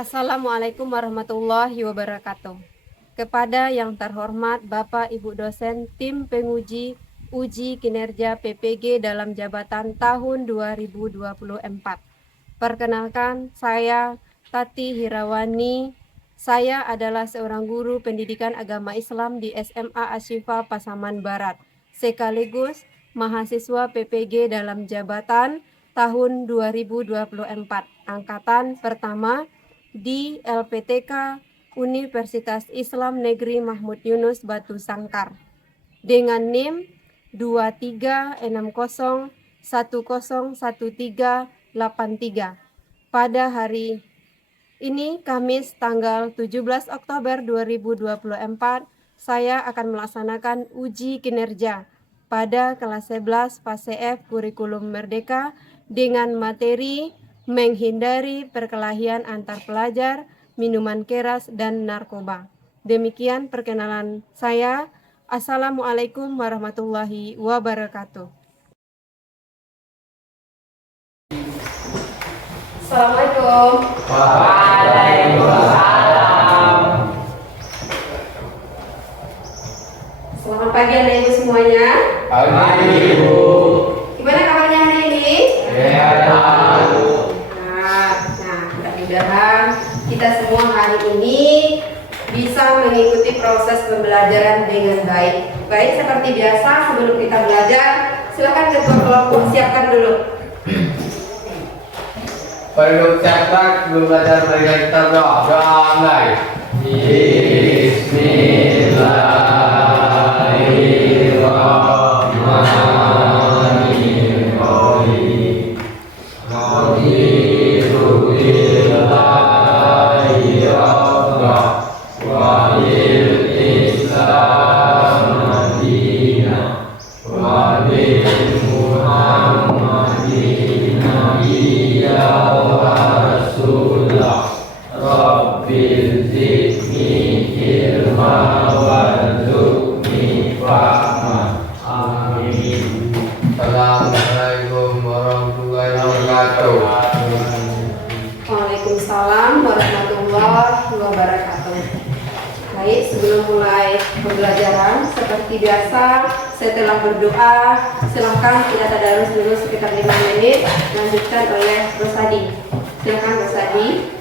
Assalamualaikum warahmatullahi wabarakatuh. Kepada yang terhormat Bapak Ibu dosen tim penguji uji kinerja PPG dalam jabatan tahun 2024. Perkenalkan, saya Tati Hirawani. Saya adalah seorang guru pendidikan agama Islam di SMA Asyifa Pasaman Barat, sekaligus mahasiswa PPG dalam jabatan tahun 2024, angkatan pertama di LPTK Universitas Islam Negeri Mahmud Yunus Batu Sangkar dengan NIM 2360101383. Pada hari ini Kamis tanggal 17 Oktober 2024, saya akan melaksanakan uji kinerja pada kelas 11 fase F kurikulum Merdeka dengan materi menghindari perkelahian antar pelajar, minuman keras, dan narkoba. Demikian perkenalan saya. Assalamualaikum warahmatullahi wabarakatuh. Assalamualaikum. Waalaikumsalam. Selamat pagi Anda Ibu semuanya. Pagi Ibu. Gimana kabarnya hari ini? Sehat. Nah, mudah-mudahan kita semua hari ini bisa mengikuti proses pembelajaran dengan baik. Baik, seperti biasa sebelum kita belajar, silakan ketua kelompok siapkan dulu. Perlu catat sebelum belajar mereka kita doa mulai. Bismillahirrahmanirrahim. Raditu billahi rabbah wa bil Islam madinah wa bil Muhammadin nabiyya wa rasulah. Rabbil zidni ilma warzuqni fahma. Amin. Assalamualaikum warahmatullahi wabarakatuh. Waalaikumsalam warahmatullahi wabarakatuh. Baik, sebelum mulai pembelajaran, seperti biasa, setelah berdoa, silakan kita tadarus dulu sekitar 5 menit, lanjutkan oleh Rosadi. Silakan Rosadi.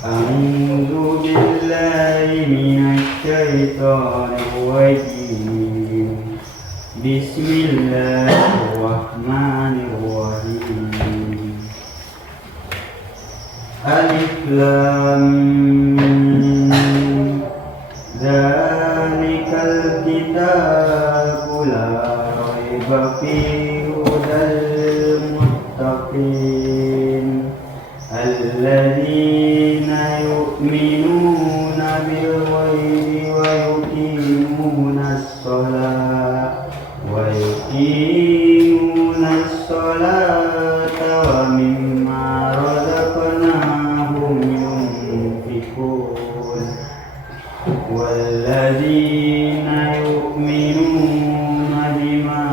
أعوذ بالله من الشيطان الرجيم بسم الله الرحمن الرحيم ألف لام ميم ذلك الكتاب لا ريب فيه هدى للمتقين الذين يؤمنون بالغيب ويقيمون الصلاة ومما رزقناهم ينفقون والذين يؤمنون بما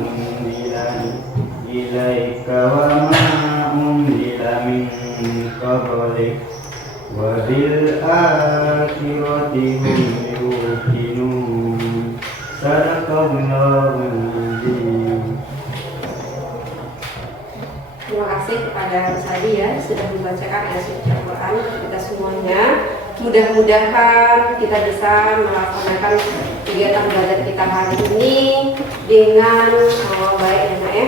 أنزل إليك وما أنزل من قبلك وبالآخرة هم يوقنون صدق الله العظيم. Terima kasih kepada Rosadi ya sudah membacakan ayat suci Al-Quran kita semuanya. Mudah-mudahan kita bisa melaksanakan kegiatan belajar kita hari ini dengan baik ya.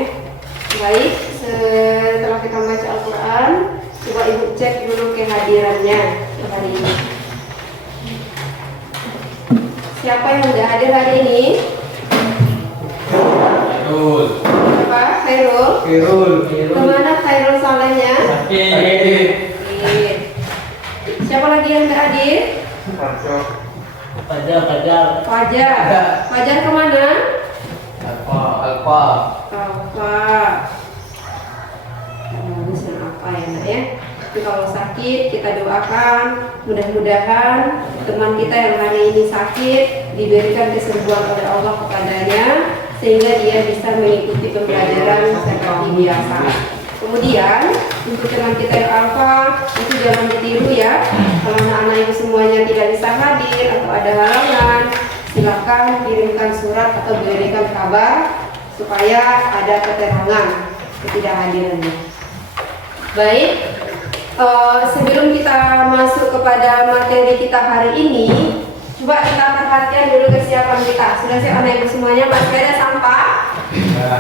Baik, setelah kita membaca Al-Quran, coba Ibu cek dulu kehadirannya hari ini. Siapa yang sudah hadir hari ini? Khairul. Siapa? Khairul. Kemana Khairul salehnya? Sakit. Siapa lagi yang tidak hadir? Fajar. Fajar kemana? Alfa. Bagus apa ya nak ya? Tapi kalau sakit kita doakan, mudah-mudahan teman kita yang hari ini sakit diberikan kesembuhan oleh Allah kepadanya sehingga dia bisa mengikuti pembelajaran seperti biasa. Kemudian untuk teman kita yang alfa itu jangan ditiru ya. Kalau anak-anak itu semuanya tidak bisa hadir atau ada halangan, silakan kirimkan surat atau berikan kabar supaya ada keterangan ketidakhadirannya. Baik, sebelum kita masuk kepada materi kita hari ini, coba kita perhatikan dulu kesiapan kita. Sudah siap anak ibu semuanya? Masih ada sampah?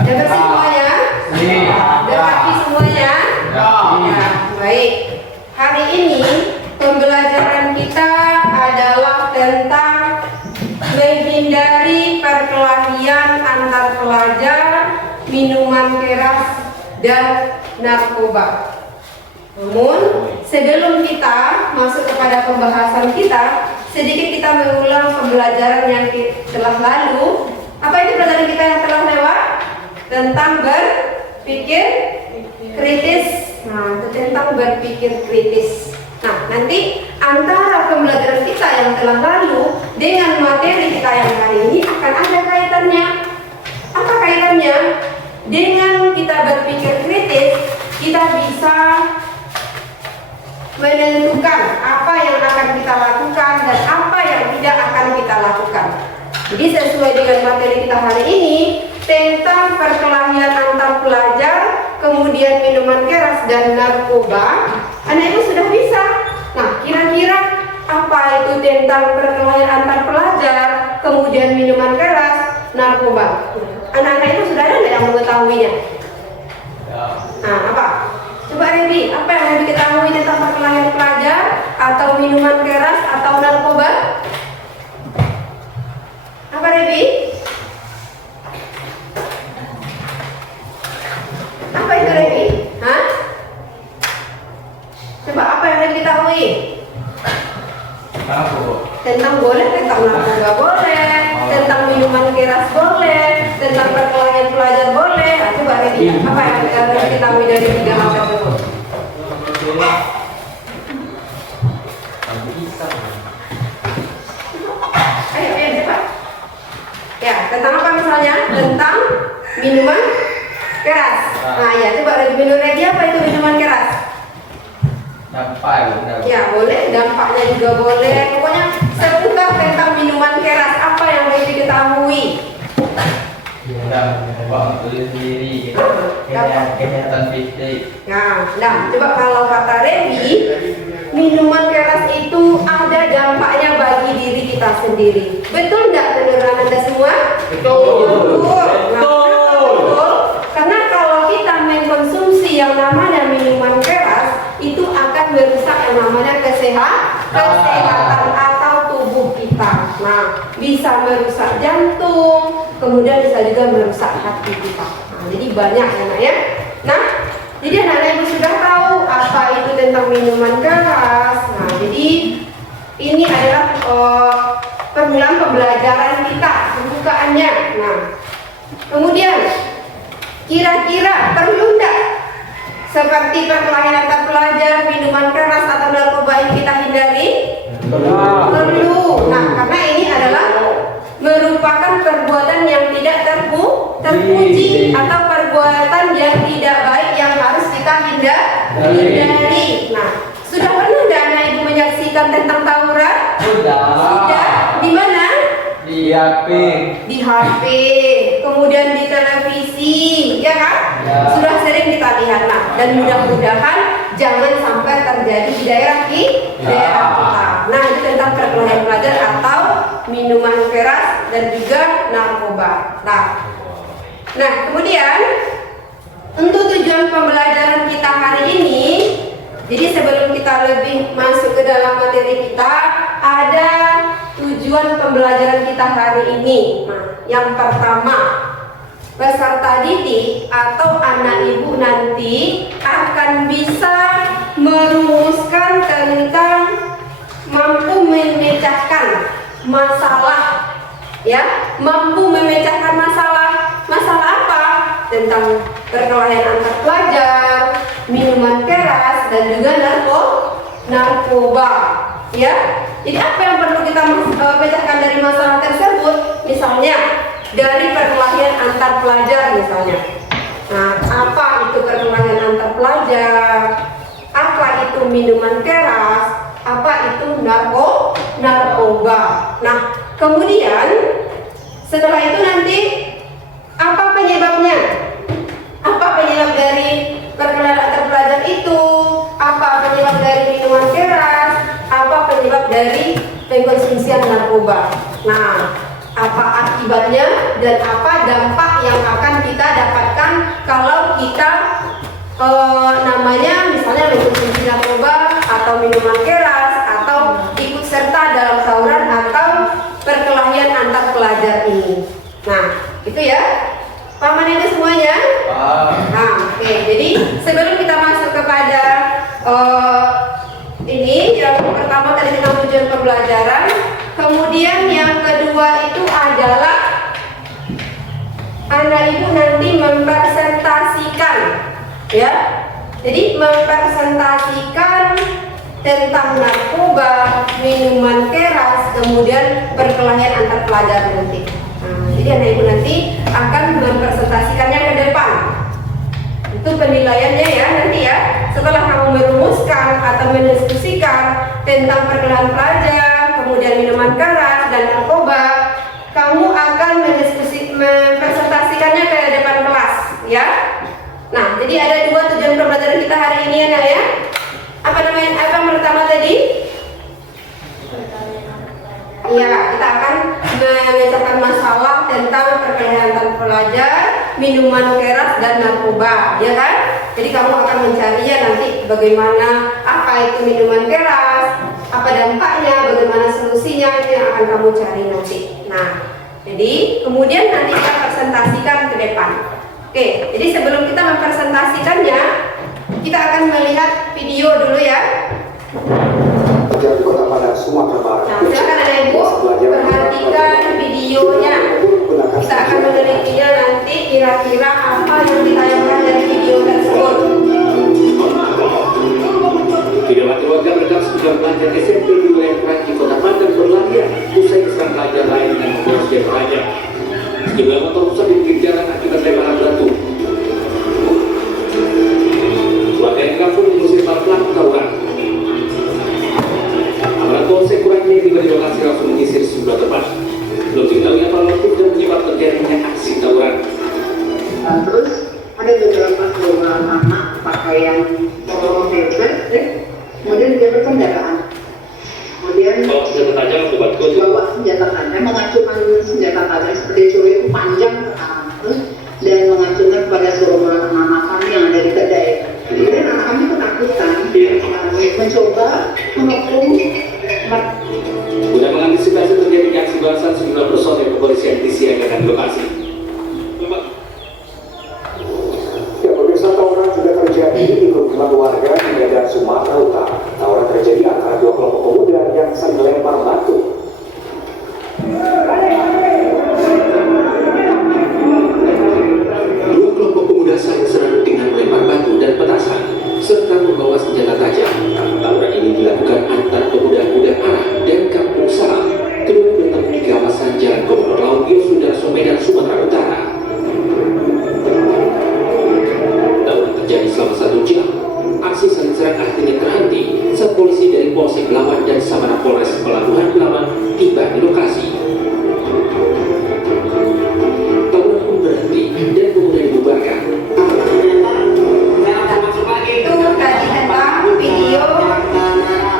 Sudah bersih semuanya? Sudah rapi semuanya? Ya, baik. Hari ini pembelajaran kita adalah tentang menghindari perkelahian antar pelajar, minuman keras, dan narkoba. Namun, sebelum kita masuk kepada pembahasan kita, sedikit kita mengulang pembelajaran yang telah lalu. Apa itu pelajaran kita yang telah lewat? Tentang berpikir kritis. Nah, tentang berpikir kritis. Nah, nanti antara pembelajaran kita yang telah lalu dengan materi kita yang hari ini akan ada kaitannya. Apa kaitannya? Dengan kita berpikir kritis, kita bisa menentukan apa yang akan kita lakukan dan apa yang tidak akan kita lakukan. Jadi sesuai dengan materi kita hari ini tentang perkelahian antar pelajar, kemudian minuman keras dan narkoba, anak ibu sudah bisa. Nah, kira-kira apa itu tentang perkelahian antar pelajar, kemudian minuman keras, narkoba? Anak-anak itu sudah ada nggak yang mengetahuinya? Nah, apa? Coba Revi, apa yang Revi ketahui tentang perkelahian pelajar atau minuman keras atau narkoba? Apa Revi? Apa itu Revi? Hah? Coba apa yang Revi ketahui? Tentang boleh, tentang narkoba boleh, tentang minuman keras boleh, tentang perkelahian pelajar boleh. Nah, coba Revi, apa yang Revi ketahui dari tiga hal tersebut? Ayo cepat. Ya, tentang apa misalnya? Tentang minuman keras. Nah ya, coba Revi minum Revi apa itu minuman keras? Ya boleh, dampaknya juga boleh. Pokoknya seputar tentang minuman keras apa yang Revi ketahui? Kesehatan fisik. Nah, coba kalau kata Revi, minuman keras itu ada dampaknya bagi diri kita sendiri. Betul nggak menurut Anda semua? Betul. Nah, betul. Karena kalau kita mengkonsumsi yang namanya minuman keras, itu akan merusak yang namanya kesehatan atau tubuh kita. Nah, bisa merusak jantung, kemudian bisa juga merusak hati kita. Nah, jadi banyak ya. Nah, jadi anak-anak ibu sudah tahu apa itu tentang minuman keras. Nah, jadi ini adalah permulaan pembelajaran kita, pembukaannya. Nah, kemudian kira-kira perlu enggak seperti perkelahian antar pelajar, minuman keras atau narkoba ini kita hindari? Perlu. Nah, karena ini adalah merupakan perbuatan yang tidak terpuji atau perbuatan yang tidak baik yang harus kita hindari. Nah, sudah pernah nggak anak ibu menyaksikan tentang tawuran? Sudah. Di mana? Di HP. Di HP, kemudian di televisi, ya kan? Ya. Sudah sering kita lihat. Nah, dan mudah-mudahan jangan sampai terjadi di daerah kita. Nah, itu tentang perkelahian pelajar atau minuman keras dan juga narkoba. Nah, kemudian untuk tujuan pembelajaran kita hari ini, jadi sebelum kita lebih masuk ke dalam materi kita, ada tujuan pembelajaran kita hari ini. Nah, yang pertama, peserta didik atau anak ibu nanti akan bisa merumuskan tentang mampu memecahkan masalah, ya, mampu memecahkan masalah apa? Tentang perkelahian antar pelajar, minuman keras dan juga narkoba. Ya, jadi apa yang perlu kita pecahkan dari masalah tersebut? Misalnya dari perkelahian antar pelajar misalnya. Nah, apa itu perkelahian antar pelajar? Apa itu minuman keras? Apa itu narkoba? Nah, kemudian setelah itu nanti apa penyebabnya? Apa penyebab dari perkelahian antar pelajar itu? Apa penyebab dari minuman keras? Apa penyebab dari pengkonsumsian narkoba? Nah, apa akibatnya dan apa dampak yang akan kita dapatkan kalau kita misalnya mengkonsumsi narkoba atau minuman keras atau ikut serta dalam tawuran atau perkelahian antar pelajar ini. Nah, itu ya. Pahaman itu semuanya? Nah, oke. Jadi sebelum kita masuk kepada ini yang pertama tadi tentang tujuan pembelajaran, kemudian yang kedua itu adalah anak ibu nanti mempresentasikan, ya. Jadi mempresentasikan tentang narkoba, minuman keras, kemudian perkelahian antar pelajar nanti. Nah, jadi anak ibu nanti akan mempresentasikannya ke depan. Itu penilaiannya ya nanti ya. Setelah kamu merumuskan atau mendiskusikan tentang perkelahian pelajar, kemudian minuman keras dan narkoba, kamu akan mempresentasikannya ke depan kelas, ya. Nah, jadi ada dua tujuan pembelajaran kita hari ini ya, ya. Apa namanya? Apa yang pertama tadi? Iya, kita akan memecahkan masalah tentang perkelahian antar pelajar, minuman keras dan narkoba, ya kan? Jadi kamu akan mencarinya nanti bagaimana apa itu minuman keras, apa dampaknya, bagaimana solusinya, itu yang akan kamu cari nanti. Nah, jadi kemudian nanti kita presentasikan ke depan. Oke, jadi sebelum kita mempresentasikannya, kita akan melihat video dulu ya. Dari Kota Padang, Sumatera Barat. Nah, silakan ada ibu perhatikan videonya. Kita akan menelitinya nanti kira-kira apa yang ditayangkan dari video tersebut. Tidak mati warga merekam sejumlah pelajar SMP di wilayah Kranji Kota Padang berlarian usai keserang pelajar lain dengan membawa senjata tajam. Sejumlah motor rusak di pinggir jalan akibat lemparan batu. Warga yang kabur mengusir para pelaku tawuran. Aparat Polsek Kranji yang tiba di lokasi langsung menyisir sejumlah tempat. Belum diketahui apa motif dan penyebab terjadinya aksi tawuran. Terus ada beberapa golongan anak pakaian polo hebet, kemudian dia bersenjataan. Kemudian Bawa senjata tajam akibat bawa senjata tajam, mengacungkan senjata tajam seperti curi itu panjang ke atas dan mengacungkan kepada seorang anak kami yang ada di kedai. Kemudian anak kami ketakutan, mencoba mengepung. Guna mengantisipasi terjadinya aksi balasan, sejumlah personel kepolisian disiagakan di lokasi. Ya, pemirsa, tawuran juga terjadi di permukiman warga di Medan, Sumatera Utara. Tawuran terjadi antara dua kelompok pemuda yang saling melempar batu. Dua kelompok pemuda saling serang dengan melempar batu dan petasan serta membawa senjata tajam. Tawuran ini dilakukan antar pemuda-pemuda Arah dan Kampung Salam. Kedua bertemu di kawasan Jalan Gubernur Laut Yosudarso, Medan, Sumatera Utara. Tawuran terjadi selama 1 jam. Aksi saling serang akhirnya terhenti saat polisi dari Polsek Lawan dan Sabana Polres Pelabuhan Belawan tiba di lokasi. Tawuran pun berhenti dan kemudian dibubarkan. Itu tadi tentang video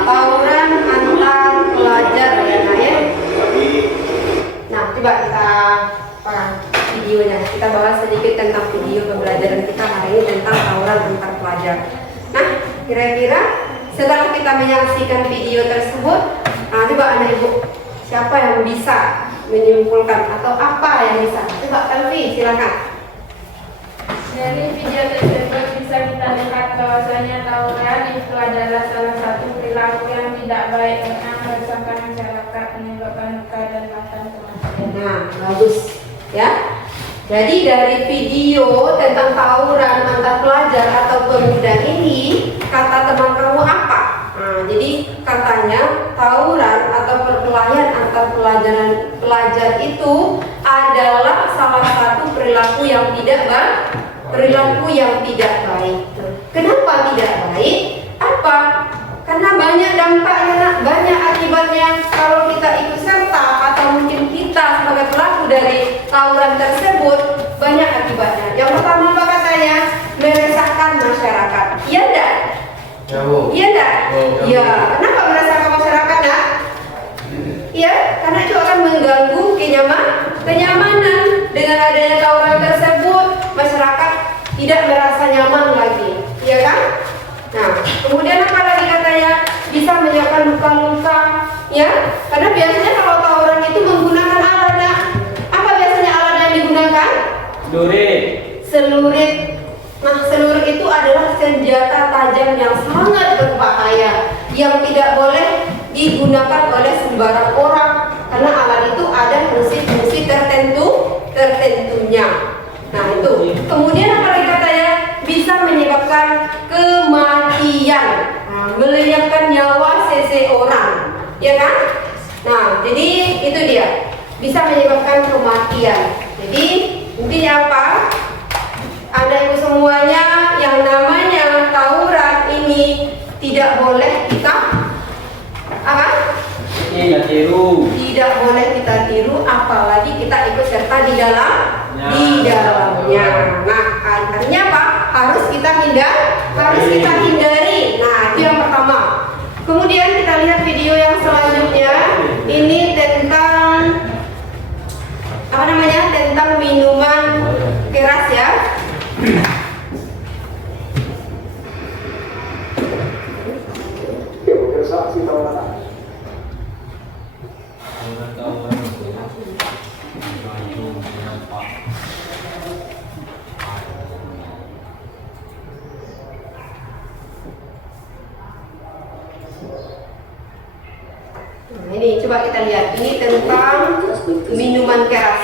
tawuran antar pelajar ya. Nah, coba kita videonya. Kita bahas sedikit tentang video pembelajaran kita hari ini tentang tawuran antar pelajar. Nah, kira-kira setelah kita menyaksikan video tersebut, coba anak ibu siapa yang bisa menyimpulkan atau apa yang bisa? Coba Elvi, silakan. Dari video tersebut bisa kita lihat bahwasanya tawuran itu adalah salah satu perilaku yang tidak baik karena meresahkan masyarakat, menyebabkan luka dan bahkan kematian. Nah, bagus ya. Jadi dari video tentang tawuran antar pelajar atau pemuda ini, kata teman mau apa? Nah, jadi katanya tawuran atau perkelahian antar pelajar itu adalah salah satu perilaku yang tidak baik. Kenapa tidak baik? Apa? Karena banyak dampaknya, banyak akibatnya kalau kita ikut serta atau mungkin kita sebagai pelaku dari tawuran tersebut, banyak akibatnya. Yang pertama apa katanya? Meresahkan masyarakat. Iya enggak? Ya, Bu. Iya enggak? Oh, Iya. Kenapa meresahkan masyarakat, nak? Iya, karena itu akan mengganggu kenyamanan. Dengan adanya tawuran tersebut, masyarakat tidak merasa nyaman lagi, iya kan? Nah, kemudian apa lagi katanya? Bisa menyebabkan luka-luka, ya? Karena biasanya kalau tawuran itu menggunakan alat, nah. Apa biasanya alat yang digunakan? Celurit. Nah, celurit itu adalah senjata tajam yang sangat berbahaya, yang tidak boleh digunakan oleh sembarang orang, karena alat itu ada fungsi-fungsi tertentunya. Nah, itu. Kemudian apa lagi katanya? Bisa menyebabkan kematian, melenyapkan nyawa seseorang, ya kan? Nah, jadi itu dia, bisa menyebabkan kematian. Jadi intinya apa? Ada ibu semuanya, yang namanya tawuran ini tidak boleh kita apa? Tidak boleh kita tiru, apalagi kita ikut serta di dalamnya. Nah, artinya apa? Harus kita hindari. Nah, itu yang pertama. Kemudian kita lihat video yang selanjutnya. Ini tentang apa namanya? Tentang minuman keras, ya. Ya, pemirsa aksi tawuran. Nah, ini coba kita lihat. Ini tentang minuman keras.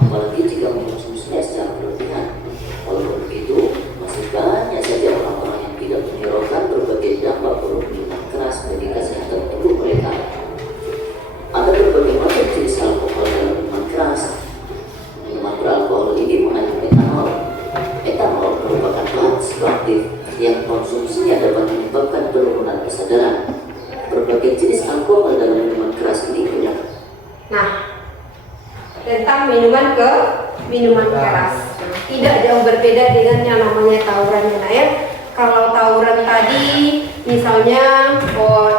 Apalagi jika mengkonsumsinya secara berlebihan. Walaupun begitu, masih banyak saja orang-orang yang tidak menghiraukan berbagai dampak buruk minuman keras bagi kesehatan tubuh mereka. Ada berbagai macam jenis alkohol dalam minuman keras. Minuman beralkohol ini mengandung etanol. Etanol merupakan bahan psikoaktif yang konsumsinya dapat menyebabkan penurunan kesadaran. Berbagai jenis alkohol dalam minuman keras ini punya. Nah, tentang minuman keras. Tidak jauh berbeda dengan yang namanya tawuran, ya. Kalau tawuran tadi misalnya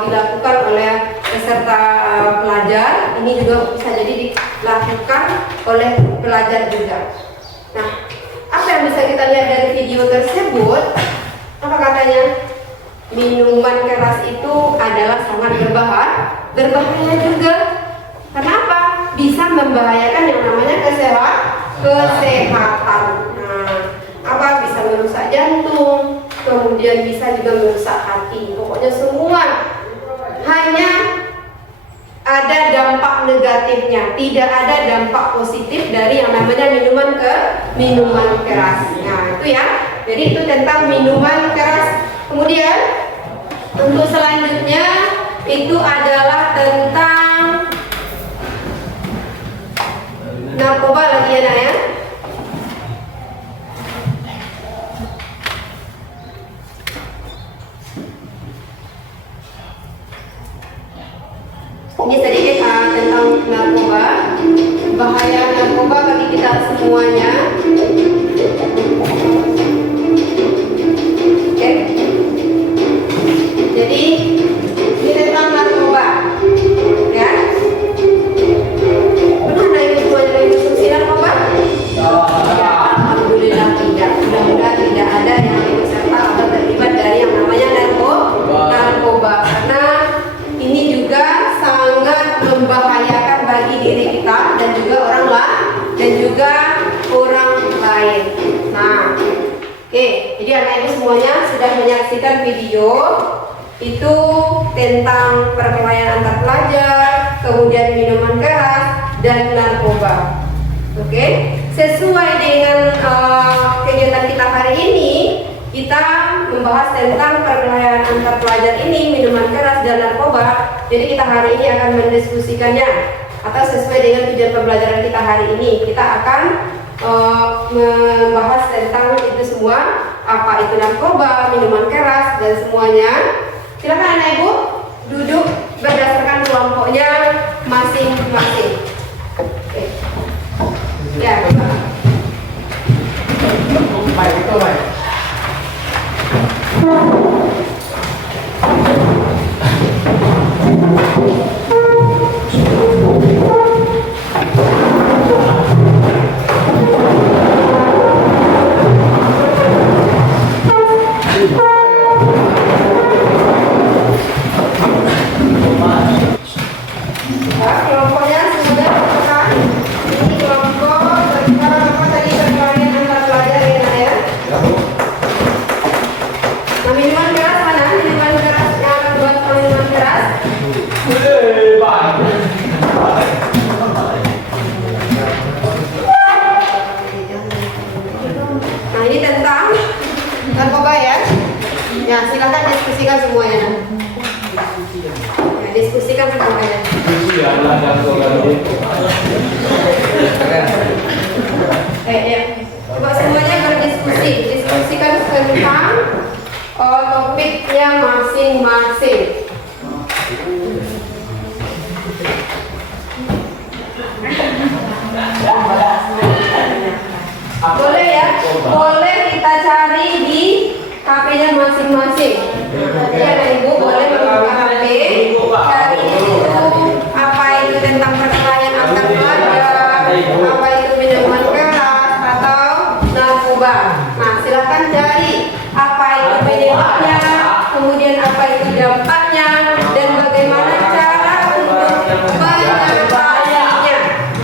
dilakukan oleh peserta pelajar, ini juga bisa jadi dilakukan oleh pelajar juga. Nah, apa yang bisa kita lihat dari video tersebut? Apa katanya? Minuman keras itu adalah sangat berbahaya juga. Kenapa? Bisa membahayakan yang namanya kesehatan. Nah, apa bisa merusak jantung, kemudian bisa juga merusak hati. Pokoknya semua hanya ada dampak negatifnya, tidak ada dampak positif dari yang namanya minuman keras. Nah, itu ya. Jadi itu tentang minuman keras. Kemudian untuk selanjutnya itu adalah tentang narkoba lagi, ya, nak, ya. Ini sedikit tentang narkoba, bahaya narkoba bagi kita semuanya. Oke. Jadi ini tentang narkoba, ya. Pernah ada ibu semuanya yang konsumsi narkoba? Ya, alhamdulillah tidak. Mudah-mudahan tidak ada yang ikut serta atau terlibat dari yang namanya narkoba. Karena ini juga sangat membahayakan bagi diri kita dan juga orang lain. Nah, oke, jadi anak ibu semuanya sudah menyaksikan video itu tentang perkelahian antar pelajar, kemudian minuman keras dan narkoba. Oke, sesuai dengan kegiatan kita hari ini, kita membahas tentang perkelahian antar pelajar ini, minuman keras dan narkoba. Jadi kita hari ini akan mendiskusikannya, atau sesuai dengan tujuan pembelajaran kita hari ini, kita akan membahas tentang itu semua, apa itu narkoba, minuman keras dan semuanya. Silakan anak ibu duduk berdasarkan kelompoknya masing-masing. Oke. Ya. Baik, itu baik. Kelompoknya sudah terbuka. Ini kelompok sekarang apa tadi perkelahian antar pelajar ya. Nah, minuman keras mana? Minuman keras yang akan buat minuman keras. Nah, ini tentang narkoba ya. Ya, silakan diskusikan semuanya. Ya, diskusikan semuanya. Coba semuanya berdiskusi, diskusikan tentang topiknya masing-masing. Boleh ya, boleh kita cari di HP-nya masing-masing. Ya, ibu boleh membuka HP, cari di situ apa itu tentang perkelahian antar pelajar, apa itu minuman keras atau narkoba. Nah, silakan cari apa itu penyebabnya, kemudian apa itu dampaknya, dan bagaimana cara untuk mengatasinya.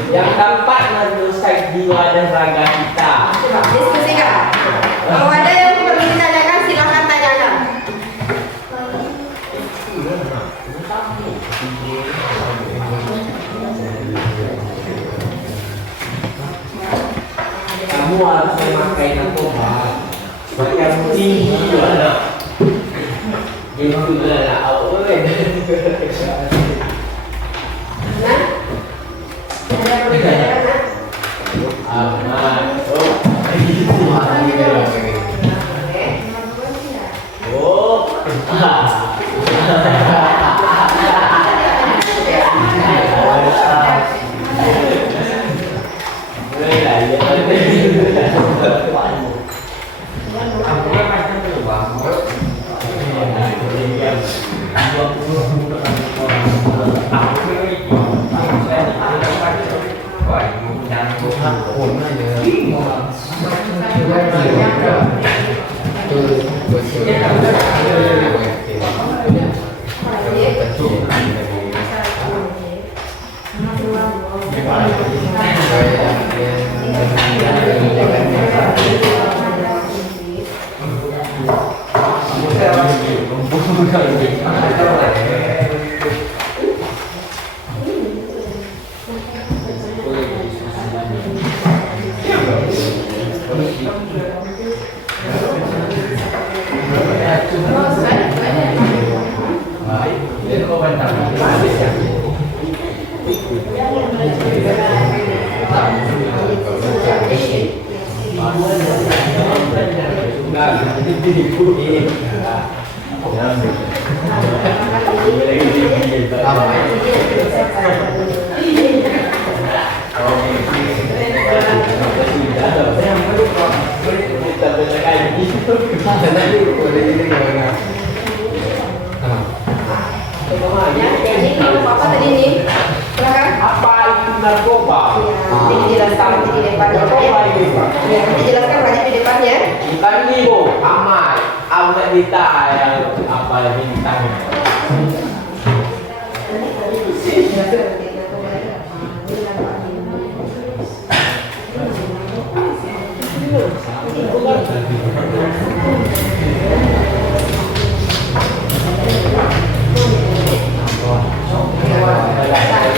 Yang dapat merusak jiwa dan raga kita. Coba diskusikan. Kalau ada yang perlu ditanyakan, silakan tanyakan. Kamu harus memakai narkoba macam tinggi juga. Itu lah awal. Nah, ada yang perlu ditanyakan, Nak? Aman. Jadi kalau apa tadi nih? Silakan. Apa itu narkoba? Ini dijelaskan nanti di depannya. Narkoba itu Ya, nanti dijelaskan banyak di depannya. kita ini bu, amat, amat kita yang apa bintang.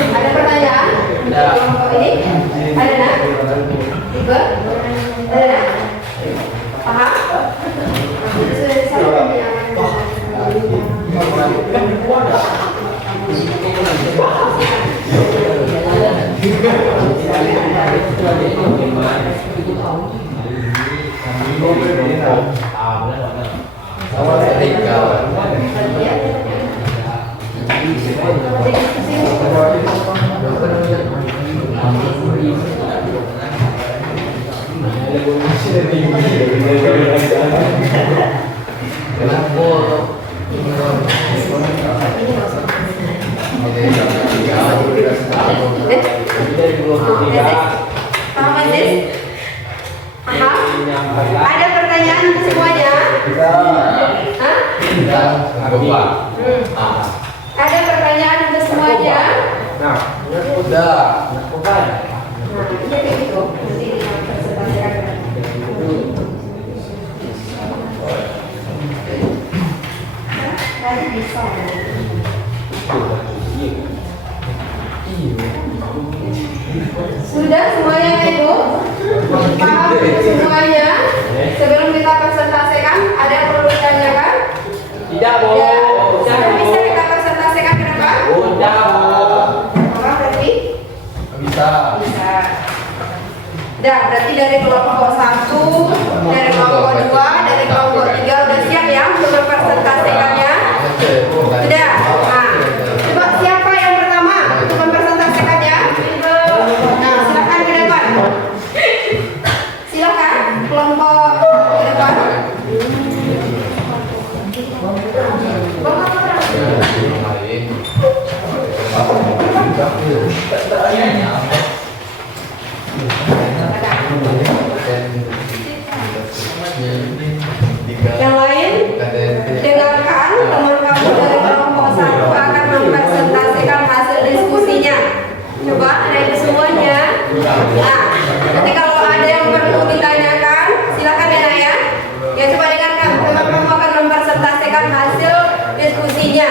Ada pertanyaan untuk kelompok ini? Ada nak? Tiba? Ada nak? Paham? Sudah disampaikan. Paham Aziz? Paham? Ada pertanyaan untuk semuanya? Hah? Ada pertanyaan untuk semuanya? Udah. Nah, ini kayak gitu. Nanti dipresentasikan. Nanti bisa. Sudah semuanya Ibu? Paham semuanya? Sebelum kita presentasikan, ada yang perlu ditanyakan? Tidak, Bu. Ya, sudah bisa kita presentasikan ke depan? Udah, Bu. Apa berarti? Bisa. Bisa. Dah, berarti dari kelompok 1, dari kelompok 2, dari kelompok 3 udah siap ya untuk mempresentasikannya? Sudah. Nah, coba siapa yang pertama untuk mempresentasikannya? Nah, silakan ke depan. Silakan kelompok ke depan. Yang lain, dengarkan teman kamu dari kelompok 1 akan mempresentasikan hasil diskusinya. Coba dari semuanya. Nah, nanti kalau ada yang perlu ditanyakan, silakan ya Nak ya. Ya coba dengarkan, teman kamu akan mempresentasikan hasil diskusinya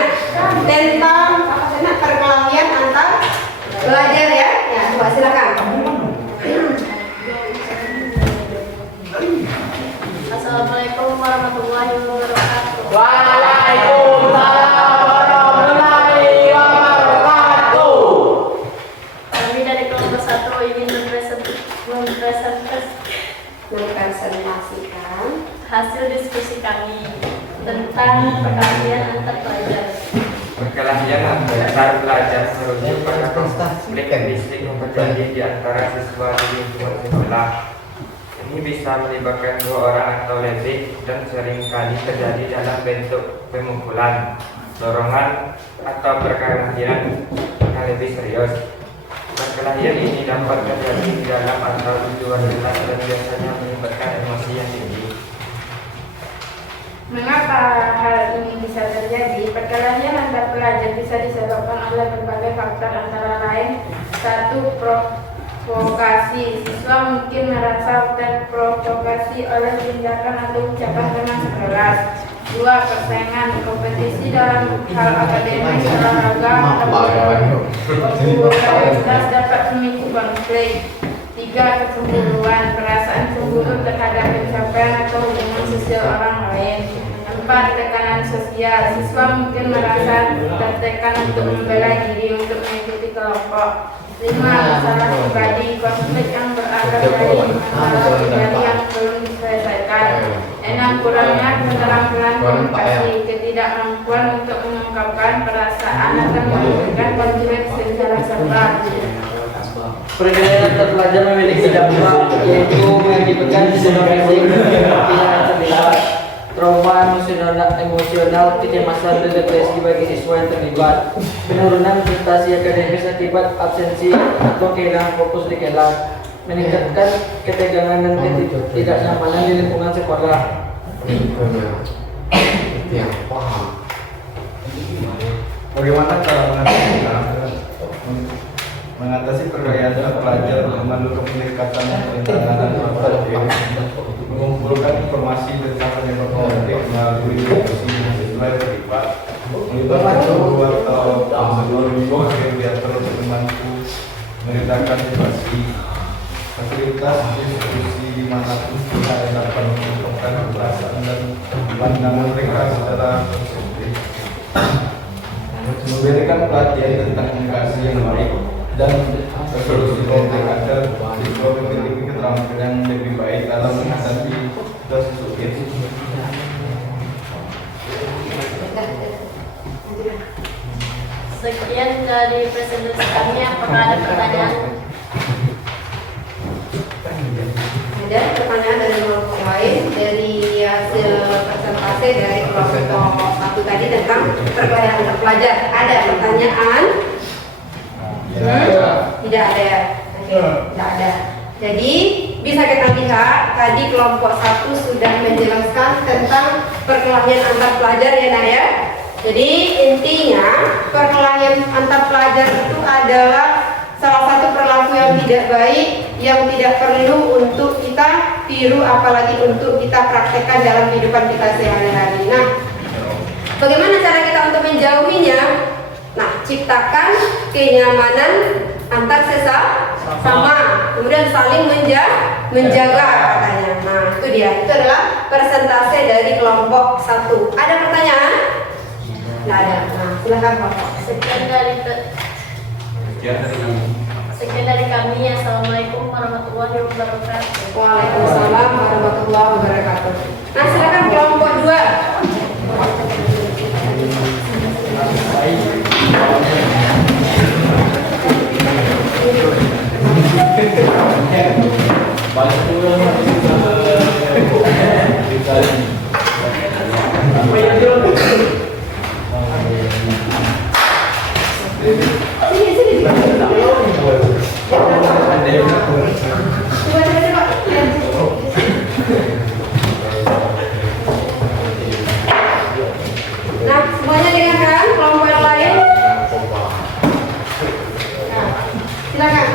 tentang apa sih Nak, perkelahian antar pelajar ya. Ya coba silakan. Assalamualaikum warahmatullahi wabarakatuh. Waalaikumsalam warahmatullahi wabarakatuh. Kami dari kelompok 1 ingin Mempresentasikan hasil diskusi kami tentang perkelahian antar pelajar. Perkelahian antar pelajar merujuk pada konflik fisik yang terjadi di antara siswa di lingkungan sekolah. Ini bisa melibatkan 2 orang atau lebih dan seringkali terjadi dalam bentuk pemukulan, dorongan, atau perkelahian yang lebih serius. Perkelahian ini dapat terjadi di dalam atau di luar kelas dan biasanya melibatkan emosi yang tinggi. Mengapa hal ini bisa terjadi? Perkelahian antar pelajar bisa disebabkan oleh berbagai faktor antara lain 1. Provokasi. Siswa mungkin merasa terprovokasi oleh tindakan atau ucapan teman sekelas. 2. Persaingan, kompetisi dalam hal akademis, olahraga, atau popularitas dapat memicu konflik. 3. Kecemburuan, perasaan cemburu terhadap pencapaian atau hubungan sosial orang lain. 4. Tekanan sosial, siswa mungkin merasa tertekan untuk membela diri untuk mengikuti kelompok. 5. Masalah pribadi, konflik yang berakar dari masalah pribadi yang belum diselesaikan. 6. Kurangnya keterampilan komunikasi, ketidakmampuan untuk mengungkapkan perasaan atau menyelesaikan konflik secara serba. Perkelahian antar pelajar memiliki dampak yaitu mengakibatkan diskriminasi, tidak terlibat, trauma emosional, kecemasan dan depresi bagi siswa yang terlibat, penurunan prestasi akademis akibat absensi atau kehilangan fokus di kelas, meningkatkan ketegangan dan ketidaknyamanan di lingkungan sekolah. Yang paham. Bagaimana cara mengatasi perkelahian antar pelajar, memandu peningkatan perintahan mengumpulkan informasi tentang penyebab konflik melalui diskusi siswa yang terlibat, melibatkan guru atau psikolog yang diatur untuk membantu menceritakan situasi, fasilitas diskusi dimanapun kita dapat mengungkapkan perasaan dan pandangan mereka secara konstruktif. memberikan pelatihan tentang komunikasi yang baik dan resolusi konflik antar siswa memiliki keterampilan yang lebih baik dalam menghadapi situasi sulit. Sekian dari presentasi kami. Apakah ada pertanyaan? Ada pertanyaan dari kelompok lain dari hasil presentasi dari kelompok satu tadi tentang perkelahian antar pelajar. Ada pertanyaan? Tidak ada. Oke, tidak ada. Jadi bisa kita lihat tadi kelompok satu sudah menjelaskan tentang perkelahian antar pelajar ya Nak ya. Jadi intinya perkelahian antar pelajar itu adalah salah satu perilaku yang tidak baik yang tidak perlu untuk kita tiru apalagi untuk kita praktekkan dalam kehidupan kita sehari-hari. Nah, bagaimana cara kita untuk menjauhinya? Nah, ciptakan kenyamanan antar sesama, kemudian saling menjaga katanya. Nah, itu dia. Itu adalah persentase dari kelompok satu. Ada pertanyaan? Tidak ada. Nah, silakan Pak. Sekian dari kami. Assalamualaikum warahmatullahi wabarakatuh. Waalaikumsalam warahmatullahi wabarakatuh. Nah, silakan kelompok 2. Nah, semuanya dengarkan kelompok yang lain. Nah, silakan.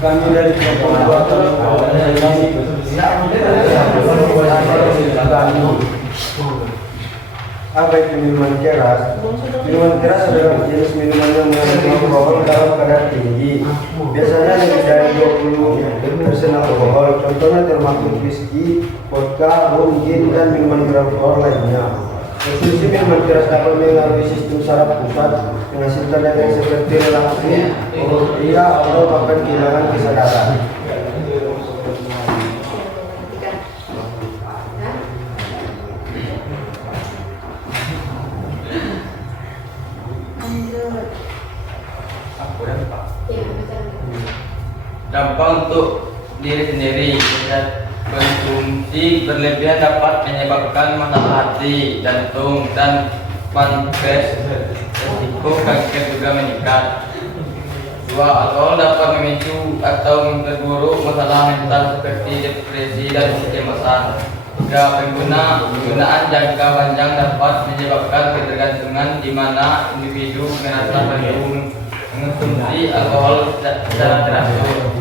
Kami dari kelompok apa itu minuman keras? Minuman keras adalah jenis minuman yang mengandung alkohol dalam kadar tinggi. Biasanya lebih dari 20% alkohol. Contohnya termasuk whisky, vodka, rum, gin, dan minuman beralkohol lainnya. Konsumsi minuman keras dapat mengaruhi sistem saraf pusat, menghasilkan efek seperti relaksi, euforia, atau bahkan kehilangan kesadaran. Dampak untuk diri sendiri. Konsumsi berlebihan dapat menyebabkan masalah hati, jantung, dan pankreas. Risiko kanker juga meningkat. 2. Alkohol dapat memicu atau memperburuk masalah mental seperti depresi dan kecemasan. 3. Penggunaan jangka panjang dapat menyebabkan ketergantungan di mana individu merasa perlu mengonsumsi alkohol secara teratur.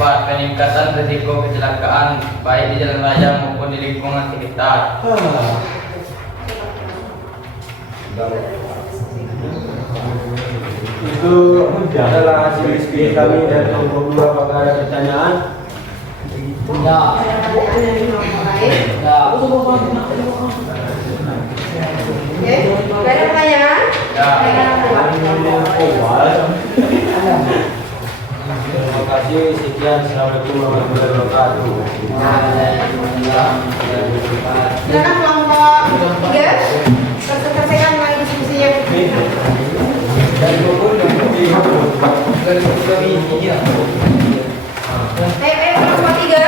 4. Peningkatan risiko kecelakaan baik di jalan raya maupun di lingkungan sekitar. Itu adalah hasil diskusi kami dari kelompok 2. Apakah ada pertanyaan? Ada pertanyaan dari kelompok lain? Oke, ada pertanyaan? Terima kasih. Sekian. Assalamualaikum warahmatullahi wabarakatuh. Silakan kelompok 3. Selesaikan lagi diskusinya. Ayo kelompok 3.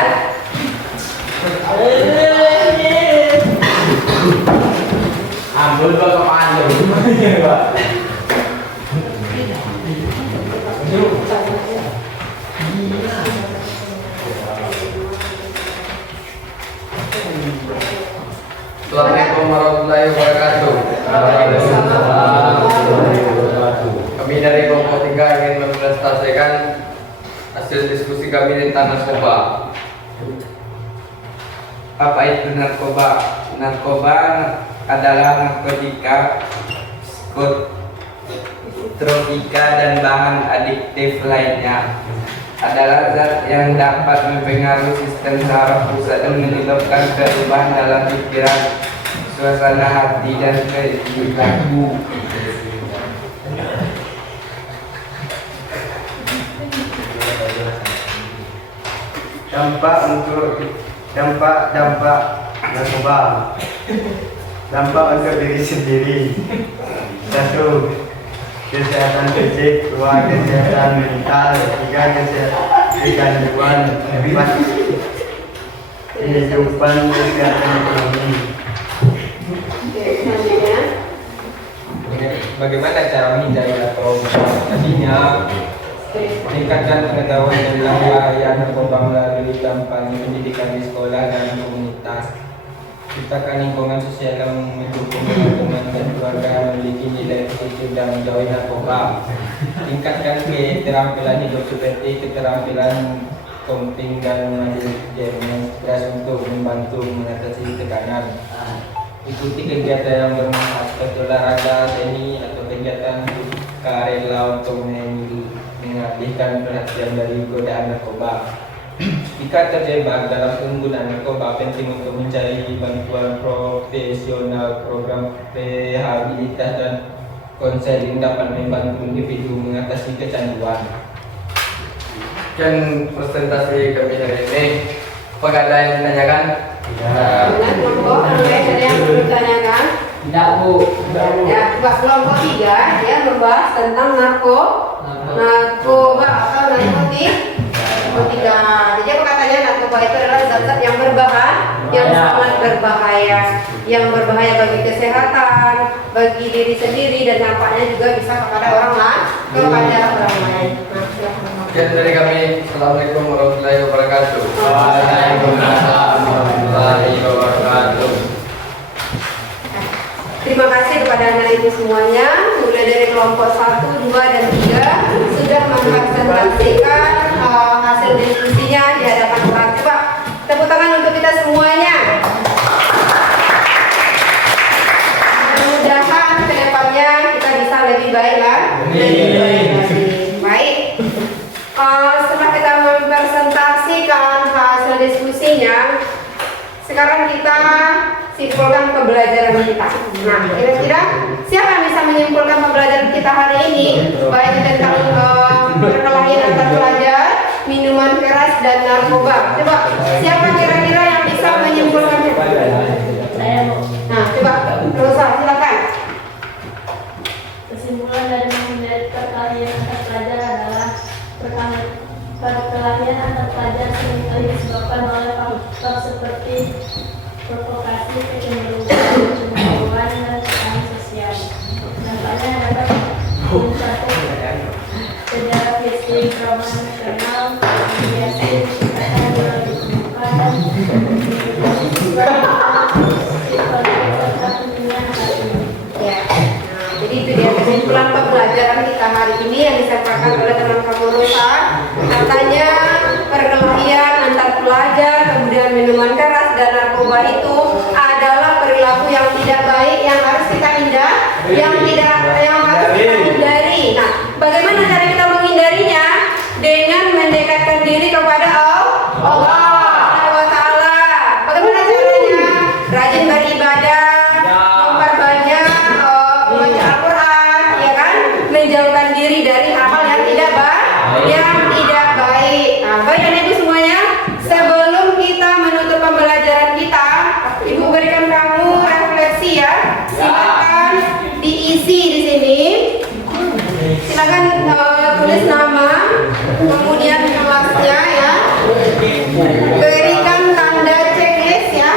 Ambil bapak panjang. Assalamualaikum warahmatullahi wabarakatuh. Kami dari kelompok 3 ingin mempresentasikan hasil diskusi kami tentang narkoba. Apa itu narkoba? Narkoba adalah narkotika tropika, dan bahan adiktif lainnya adalah zat yang dapat mempengaruhi sistem saraf pusat dan menyebabkan perubahan dalam pikiran, suasana hati, dan perilaku. Dampak narkoba. Dampak untuk diri sendiri. 1. Kesehatan fisik, 2. Kesehatan mental, 3. Kesehatan kehidupan, 4. Kehidupan kesehatan ekonomi. Selanjutnya. Bagaimana cara menghindari narkoba? Tadinya meningkatkan pengetahuan tentang bahaya narkoba melalui kampanye pendidikan di sekolah dan komunitas. Ciptakan lingkungan sosial yang mendukung teman-teman dan keluarga yang memiliki nilai positif dan menjauhi narkoba. Tingkatkan keterampilan hidup seperti keterampilan coping dan manajemen stres untuk membantu mengatasi tekanan. Ikuti kegiatan yang bermanfaat seperti olahraga, seni, atau kegiatan sukarela untuk mengalihkan perhatian dari godaan narkoba. Jika terjebak dalam penggunaan narkoba, penting untuk mencari bantuan profesional. Program rehabilitas dan konseling dapat membantu individu mengatasi kecanduan. Dan presentasi kami hari ini, apakah ada yang ditanyakan? Benar, kelompok ada yang perlu ditanyakan? Tidak, Bu. Ya, kelompok 3 ya membahas tentang narkoba atau narkotika. Jadi apa katanya, narkoba itu adalah zat-zat yang berbahaya, yang sangat berbahaya, yang berbahaya bagi kesehatan, bagi diri sendiri, dan dampaknya juga bisa kepada orang lain. Nah, silakan. Sekian dari kami. Assalamualaikum warahmatullahi wabarakatuh. Waalaikumsalam warahmatullahi wabarakatuh. Terima kasih kepada anak ibu semuanya, mulai dari kelompok 1, 2, dan 3 sudah mempresentasikan hasil diskusinya di hadapan kelas. Coba tepuk tangan untuk kita semuanya. Mudah-mudahan kedepannya kita bisa lebih baik lah. Baik. Setelah kita mempresentasikan hasil diskusinya, sekarang kita simpulkan pembelajaran kita. Nah, kira-kira siapa yang bisa menyimpulkan pembelajaran kita hari ini, baik tentang perkelahian antar pelajar, minuman keras, dan narkoba? Coba, siapa kira-kira yang bisa menyimpulkannya? Nah, coba, Rosa, silakan. Kesimpulan dari menghindari perkelahian antar pelajar adalah perkelahian antar pelajar seringkali disebabkan oleh faktor seperti provokasi, kecenderungan, cemburuan, dan tekanan sosial. Dampaknya dapat mencakup secara fisik, trauma emosional, mediasi, kekerasan melalui kebukaan, Jadi itu dia kesimpulan pembelajaran kita hari ini yang disampaikan oleh teman kamu Rosa. Katanya perkelahian antar pelajar, kemudian minuman keras, dan narkoba itu adalah perilaku yang tidak baik, yang harus kita hindari, yang harus kita hindari. Nah, bagaimana cara kita menghindarinya? Dengan mendekatkan diri kepada Allah Taala. Bagaimana caranya? Rajin beribadah, memperbanyak membaca Al-Quran, ya kan? Menjauhkan diri dari hal-hal yang tidak baik. Nah, baik dan ibu semuanya, sebelum kita menutup pembelajaran kita, ibu berikan kamu refleksi ya. Silakan diisi di sini. Silakan tulis nama, kemudian kelasnya ya. Berikan tanda checklist ya.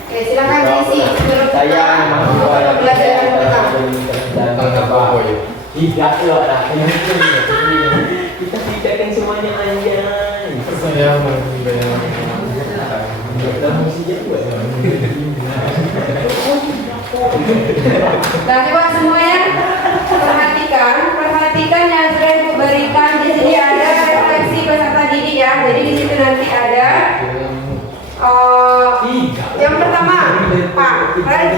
Oke, silakan diisi sebelum kita menutup pembelajaran kita. Tidak loh, kita tidakkan semuanya aja. Saya Nah, coba semuanya perhatikan yang sudah ibu berikan. Di sini ada refleksi peserta didik ya. Jadi di situ nanti ada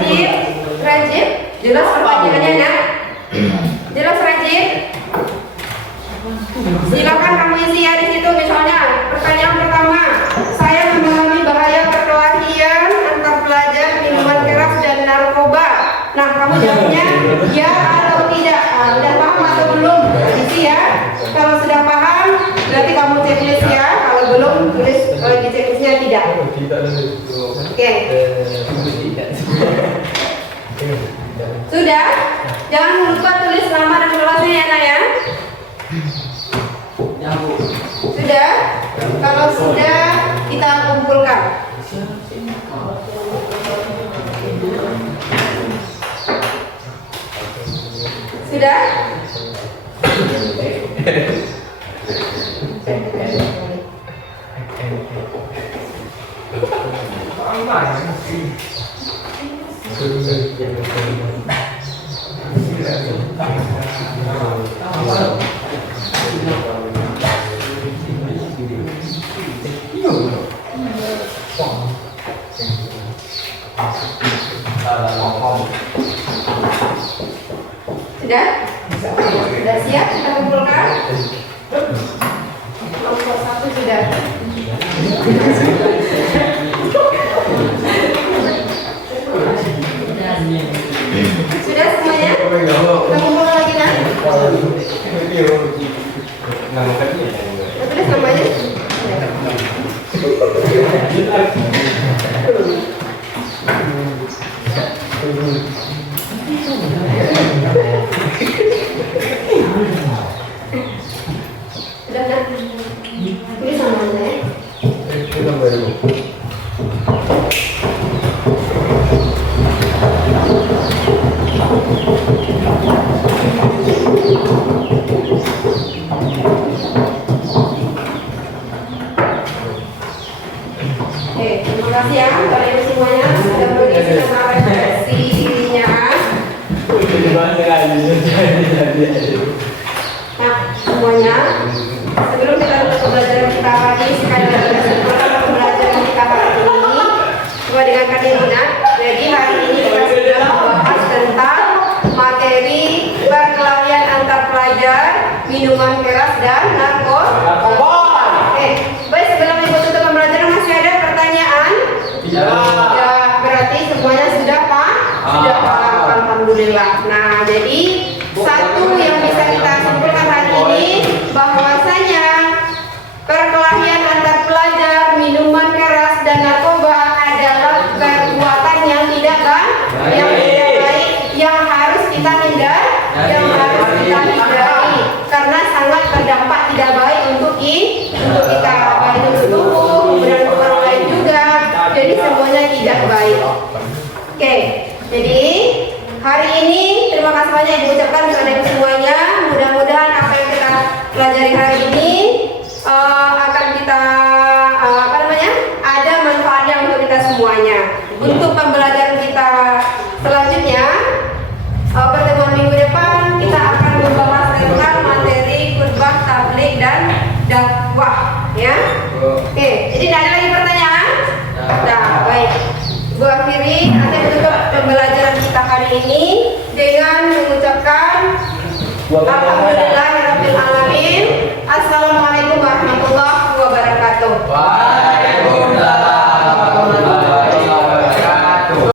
Rajib? Rajib? Jelas pertanyaannya, Nak? Jelas, Rajib? Silakan kamu isi ya di situ. Misalnya, pertanyaan pertama, saya memahami bahaya perkelahian antar pelajar, minuman keras dan narkoba. Nah, kamu jawabnya ya atau tidak. Sudah paham atau belum? Isi ya. Kalau sudah paham, berarti kamu checklist ya. Kalau belum, tulis di checklistnya tidak. Oke. Sudah? Jangan lupa tulis nama dan kelasnya ya, Nak ya. Sudah? Kalau sudah, kita kumpulkan. Sudah? Sudah? Sudah siap kita kumpulkan? Kelompok 1 sudah. Sudah semuanya? Kita kumpul lagi, Nak? Tulis namanya? Sudah, Nak? Tulis namanya ya? Oke, terima kasih ya kalian semuanya sudah mengisi nama refleksinya. Nah, semuanya, sebelum kita lanjut pembelajaran kita hari ini, sekali lagi kita simpulkan pembelajaran kita hari ini. Coba dengarkan ini, Nak. Jadi hari ini kita sudah membahas tentang materi perkelahian antar pelajar, minuman keras dan narkoba. Oke, baik, sebelum ibu tutup pembelajaran masih ada pertanyaan? Ya, berarti semuanya sudah paham? Sudah paham, alhamdulillah. Nah, jadi satu yang bisa kita simpulkan hari ini bahwasanya perkelahian antar pelajar, minuman keras dan narkoba adalah perbuatan yang tidak baik, yang harus kita hindari, karena sangat berdampak tidak baik untuk kita, baik untuk tubuh dan orang lain juga. Jadi semuanya tidak baik. Oke, jadi hari ini terima kasih banyak Ibu ucapkan kepada Ibu semuanya. Mudah-mudahan apa yang kita pelajari hari ini akan kita ada manfaatnya untuk kita semuanya. Untuk pembelajaran kita selanjutnya, pertemuan minggu depan kita akan membahas tentang materi khutbah, tabligh dan dakwah, ya. Oke, jadi tidak ada lagi pertanyaan? Nah, baik. Bu akhiri akan menutup pembelajaran kita hari ini dengan mengucapkan Alhamdulillahirabbil alamin. Assalamualaikum warahmatullahi wabarakatuh. Waalaikumsalam.